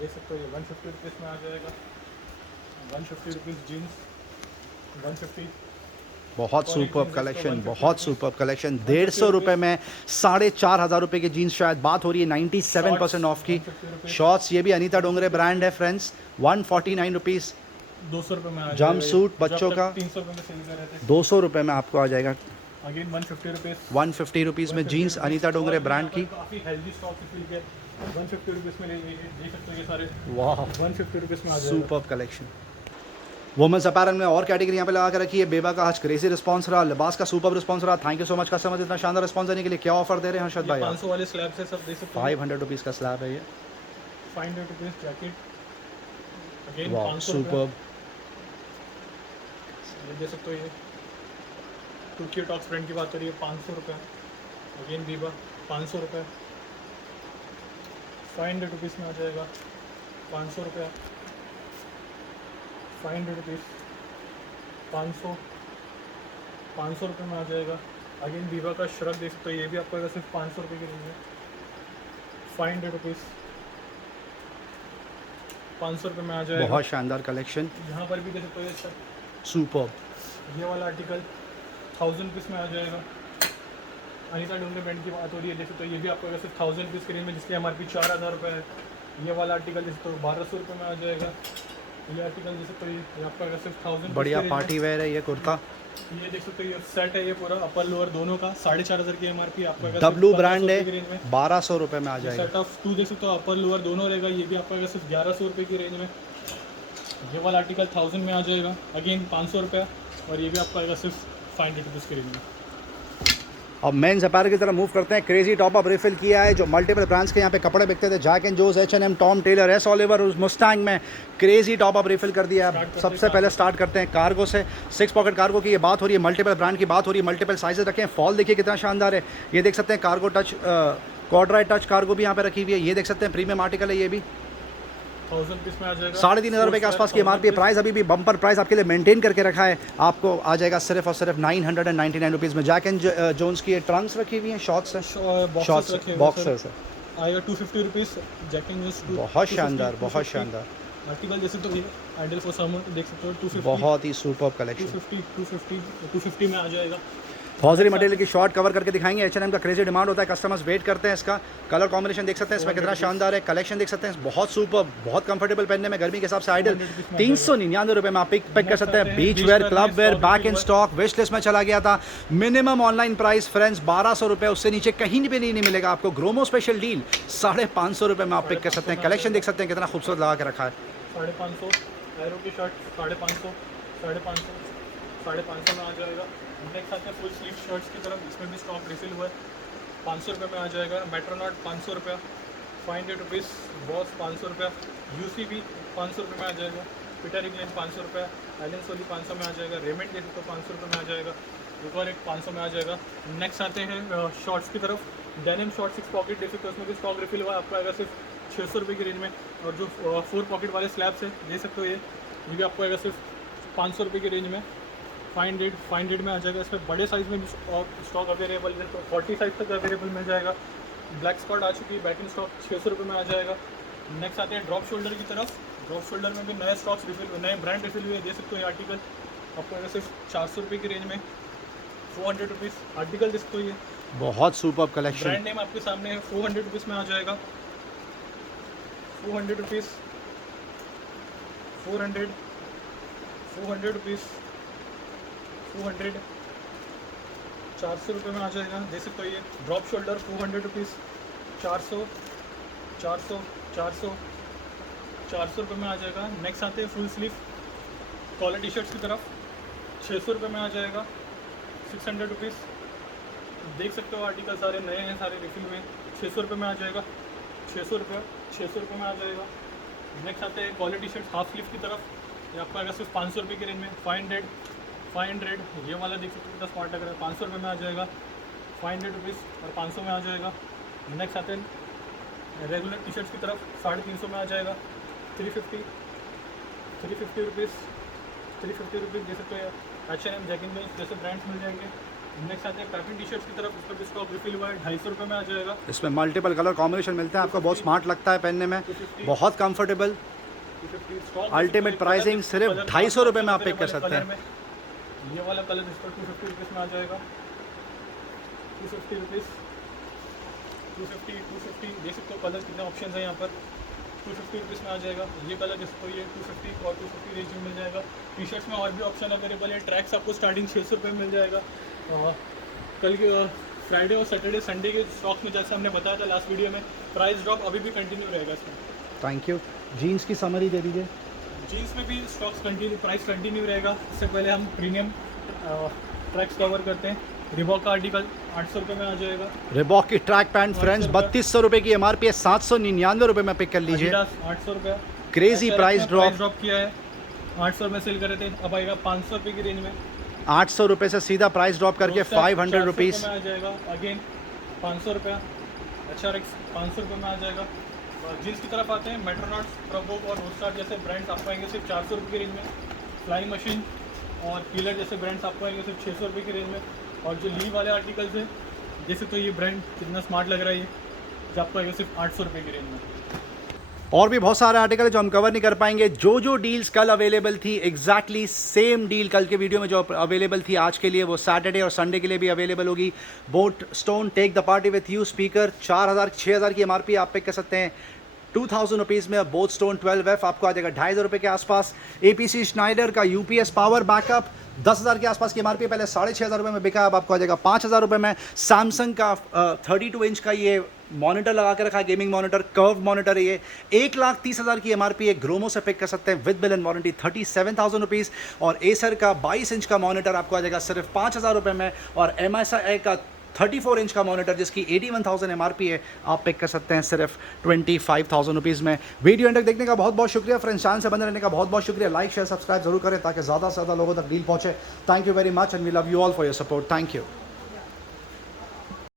ले सकते हो। ये 150 रुपीज़ में आ जाएगा। 150 रुपीज़ जीन्स, 150। बहुत सुपर्ब कलेक्शन, बहुत सुपर्ब कलेक्शन। 150 रुपये में 4500 रुपये की जीन्स, शायद बात हो रही है 97% ऑफ की। शॉर्ट्स, ये भी अनीता डोंगरे ब्रांड है फ्रेंड्स, 149 रुपीज़। 200 रुपये में आ जाएगा। जंप सूट बच्चों का 300 रुपये में सेल कर रहे थे, 200 रुपये में आपको आ जाएगा। Again 150 rupees. 150 रुपीज़ में जीन्स अनीता डोंगरे ब्रांड की। काफ़ी हेल्दी स्टॉक इसलिए के 150 रुपीज़ में ले लीजिए। देख सकते हो ये सारे वाह, 150 रुपीज़ में आ जाएगा। Superb collection. वुमेन्स अपैरल में और कैटेगरी यहाँ पे लगा के रखी है। बेबा का आज क्रेजी रिस्पॉन्स रहा। लिबास का सुपर रिस्पॉन्स रहा। Thank you so much customers, इतना शानदार रिस्पॉन्स देने के लिए। क्या ऑफर दे रहे हैं हर्षद भाई? 500 वाले स्लैब से सब देख सकते हो। 500 रुपीज़ का स्लैब है ये। 500 रुपीज़ जैकेट, अगेन वाह, 500 सुपर्ब। ये देख सकते हो। ये टोक्यो टॉक्स ब्रांड की बात करिए, 500 रुपये। अगेन बीबा 500 रुपये। 500 रुपीज़ में आ जाएगा। 500 रुपये, 500 रुपीज़, 500 रुपये में आ जाएगा। अगेन बीबा का श्रग देख सकते हो। ये भी आपको आएगा सिर्फ 500 रुपये की रेंज में। 500 रुपीज़, 500 रुपये में आ जाएगा। बहुत शानदार कलेक्शन, यहाँ पर भी देख सकते हो। ये सब सुपर्ब। ये वाला आर्टिकल 1000 रुपीज़ में आ जाएगा। अनीता डोंगरे ब्रांड की बात हो रही है, देख सकते हो। ये भी आपको सिर्फ 1000 रुपीज़ की रेंज में, जिसकी एमआरपी 4000 रुपये है। ये वाला आर्टिकल देख सकते हो 1200 रुपये में आ जाएगा। ये आर्टिकल देख सकते हो। ये आपका सिर्फ 1000 बढ़िया पार्टी वेयर है ये कुर्ता। ये देख सकते हो, ये सेट है, ये पूरा अपर लोअर दोनों का 4,500 की एमआरपी आपको आएगा डब्लू सिर्फ ब्रांड 1500 है, की रेंज में। 1200 रुपये में आ जाएगा। सेट ऑफ 2 देख सकते हो, अपर लोअर दोनों रहेगा, ये भी आपको आएगा सिर्फ 1100 रुपये की रेंज में। ये वाला आर्टिकल 1000 में आ जाएगा, अगेन 500 रुपये, और ये भी आपको आएगा सिर्फ 500 रुपीज़ की रेंज में। अब मेंस अपैरल की तरफ मूव करते हैं। क्रेजी टॉप अप रिफिल किया है, जो मल्टीपल ब्रांड्स के यहाँ पे कपड़े बिकते थे, जैक एंड जोस, H&M, Tom Tailor, S Oliver, उस मुस्टैंग में क्रेजी टॉप अप रिफिल कर दिया है। सबसे पहले स्टार्ट करते हैं कार्गो से। 6 पॉकेट कार्गो की ये बात हो रही है, मल्टीपल ब्रांड की बात हो रही है, मल्टीपल साइजेस रखे हैं। फॉल देखिए कितना शानदार है, ये देख सकते हैं। कार्गो टच, क्वाड्राई टच कार्गो भी यहाँ पे रखी हुई है, ये देख सकते हैं। प्रीमियम आर्टिकल है ये भी, 1000 पीस में आ जाएगा। 3,500 रुपये के आसपास की एमआरपी। प्राइस अभी भी बम्पर प्राइस आपके लिए मेंटेन करके रखा है, आपको आ जाएगा सिर्फ और सिर्फ 999 रुपीज़ में। जैक एंड जोन्स की ये ट्रंक्स रखी हुई हैं, शॉर्ट्स है, शॉर्ट्स बॉक्सर्स है, आएगा 250 रुपीज़। जैक एंड जोन्स बहुत शानदार, बहुत शानदार आर्टिकल जैसे तो आइडल फॉर समर देख सकते हो, 250, बहुत ही सुपर कलेक्शन। 250 में आ जाएगा। हॉजरी मटेरियल की शॉर्ट कवर करके दिखाएंगे। H&M का क्रेजी डिमांड होता है, कस्टमर्स वेट करते हैं इसका। कलर कॉम्बिनेशन देख सकते हैं इसमें कितना शानदार है, कलेक्शन देख सकते हैं बहुत सुपर, बहुत कंफर्टेबल पहनने में गर्मी के हिसाब से। आइडल 399 रुपये में आप पिक कर सकते हैं। Beach wear, club wear, back in stock, wish list में चला गया था। मिनिमम ऑनलाइन प्राइस फ्रेंड्स 1200 रुपये, उससे नीचे कहीं भी नहीं मिलेगा आपको। ग्रोमो स्पेशल डील 550 रुपये में आप पिक कर सकते हैं। कलेक्शन देख सकते हैं कितना खूबसूरत लगा के रखा है। 550 एरो की शर्ट 550, 550 में आ जाएगा। नेक्स्ट आते हैं फुल स्लीव शर्ट्स की तरफ, इसमें भी स्टॉक रिफिल हुआ है। 500 रुपये में आ जाएगा। मेट्रोनॉट 500 रुपया, 500 रुपीज़। बॉस 500 रुपया, UCB 500 रुपये में आ जाएगा। पीटर इंग्लैंड 500 रुपया, एलन सोली 500 में आ जाएगा। रेमंड देखे तो 500 रुपये में आ जाएगा। एक और एक 500 में आ जाएगा। नेक्स्ट आते हैं शॉर्ट्स की तरफ। डेनिम शॉर्ट 6 पॉकेट देख सकते हो, उसमें भी स्टॉक रिफिल हुआ है, आपको आएगा सिर्फ 600 रुपये की रेंज में। और जो 4 पॉकेट वाले स्लैब्स है देख सकते हो, ये भी आपको आएगा सिर्फ 500 रुपये की रेंज में। 500 में आ जाएगा। इसमें बड़े साइज़ में भी स्टॉक अवेलेबल है, तो 40 साइज़ तक अवेलेबल मिल जाएगा। ब्लैक स्कॉट आ चुकी है, बैक इन स्टॉक 600 रुपये में आ जाएगा। नेक्स्ट आते हैं ड्रॉप शोल्डर की तरफ। ड्रॉप शोल्डर में भी नए स्टॉक्स रिफिल, नए ब्रांड रिफिल हुए दे सकते हो। ये आर्टिकल आपको आएगा सिर्फ 400 रुपये की रेंज में। 400 रुपीज़ आर्टिकल देख सकते हो, ये बहुत सुपर कलेक्शन। ब्रांड नेम आपके सामने है। 400 रुपीज़ में आ जाएगा। 400 रुपीज़, 400 रुपीज़, 400, 400 रुपये में आ जाएगा। देख सकते हो, ये ड्रॉप शोल्डर 400 रुपीज़, 400, 400, 400, 400 रुपये में आ जाएगा। नेक्स्ट आते हैं full sleeve collar T shirts की तरफ। 600 रुपये में आ जाएगा। 600 रुपीज़। देख सकते हो आर्टिकल सारे नए हैं, सारे रिफिल में। 600 रुपये में आ जाएगा। 600 रुपये, 600 रुपये में आ जाएगा। नेक्स्ट आते हैं collar T shirt half sleeve की तरफ। ये आपको आएगा सिर्फ 500 रुपये की रेंज में। 500, ये वाला देख सकते हो कितना स्मार्ट लग रहा है। 500 रुपये में आ जाएगा। 500 रुपीज़ और 500 में आ जाएगा। नेक्स्ट आते हैं रेगुलर टी शर्ट्स की तरफ। 350 में आ जाएगा। 350 रुपीज़, 350 रुपीज़ दे सकते हो। H&M, जैक एंड जोन्स जैसे ब्रांड्स मिल जाएंगे। नेक्स्ट आते हैं पैटर्न टी शर्ट्स की तरफ, उस पर भी स्टॉक रिफिल हुआ है। 250 रुपये में आ जाएगा। इसमें मल्टीपल कलर कॉम्बिनेशन मिलते हैं आपको, बहुत स्मार्ट लगता है पहनने में, बहुत कंफर्टेबल। 250 अल्टीमेट प्राइसिंग सिर्फ 250 रुपये में आप पिक कर सकते हैं। ये वाला कलर इस पर 250 रुपीज़ में आ जाएगा। 250 रुपीज़, 250 देख सकते हो। कलर कितने ऑप्शन है यहाँ पर। 250 रुपीज़ में आ जाएगा। ये कलर जिसको ये 250 और 250 रेंज में मिल जाएगा। टी शर्ट्स में और भी ऑप्शन अवेलेबल है। ट्रैक्स आपको स्टार्टिंग 600 रुपये में मिल जाएगा। कल के फ्राइडे और सैटरडे संडे के स्टॉक में जैसे हमने बताया था लास्ट वीडियो में, प्राइस ड्रॉप अभी भी कंटिन्यू रहेगा इसमें। Thank you. जीन्स की समरी दे दीजिए। जीन्स में भी स्टॉक्स कंटिन्यू, प्राइस कंटिन्यू रहेगा। इससे पहले हम प्रीमियम ट्रैक्स कवर करते हैं। रिबॉक का आर्टिकल 800 रुपये में आ जाएगा। रिबॉक की ट्रैक पैंट फ्रेंड्स 3200 रुपये की एमआरपी है, 799 रुपये में पिक कर लीजिए। 800 रुपये, क्रेजी प्राइस ड्रॉप किया है। 800 में सेल कर रहे थे, अब आएगा 500 रुपये की रेंज में। 800 रुपये से सीधा प्राइस ड्रॉप करके 500 रुपीज़ में आ जाएगा। अगेन 500 रुपया। HRX 500 रुपये में आ जाएगा। जीन्स की तरफ आते हैं। मेट्रोनॉट्स, प्रोबोक और रोस्टार जैसे ब्रांड्स आपको आएंगे सिर्फ 400 रुपये की रेंज में। फ्लाइंग मशीन और पीलर जैसे ब्रांड्स आपको आएंगे सिर्फ 600 रुपये की रेंज में। और जो ली वाले आर्टिकल्स हैं जैसे, तो ये ब्रांड कितना स्मार्ट लग रहा है, ये जो आपको आएगा सिर्फ 800 रुपये की रेंज में। और भी बहुत सारे आर्टिकल जो हम कवर नहीं कर पाएंगे। जो डील्स कल अवेलेबल थी, एग्जैक्टली सेम डील कल के वीडियो में जो अवेलेबल थी आज के लिए, वो सैटरडे और संडे के लिए भी अवेलेबल होगी। Boat Stone take the party with you speaker 4000 6000 की एमआरपी आप पिक कर सकते हैं। 2000 रुपीज़ में बोथ स्टोन 12F आपको आ जाएगा 2,500 रुपये के आसपास। APC स्नाइडर का UPS पावर बैकअप 10,000 के आसपास की MRP पहले 6,500 रुपये में बिका, अब आपको आ जाएगा 5,000 रुपये में। सैमसंग का 32 इंच का ये मॉनिटर लगा के रखा है, गेमिंग मॉनिटर, कर्व मॉनिटर है ये, 1,30,000 की MRP है, ग्रोमो से पिक कर सकते हैं with bill and warranty 37,000 rupees. और एसर का 22 इंच का मॉनिटर आपको आ जाएगा सिर्फ 5,000 रुपये में। और MSI का 34 इंच का मॉनिटर जिसकी 81,000 MRP है, आप पिक कर सकते हैं सिर्फ 25,000 रुपीज़ में। वीडियो एंड तक देखने का बहुत बहुत शुक्रिया फ्रेंड्स, चैनल से बने रहने का बहुत बहुत शुक्रिया। लाइक शेयर सब्सक्राइब जरूर करें ताकि ज़्यादा से ज़्यादा लोगों तक डील पहुंचे। Thank you very much and we love you all for your support. Thank you.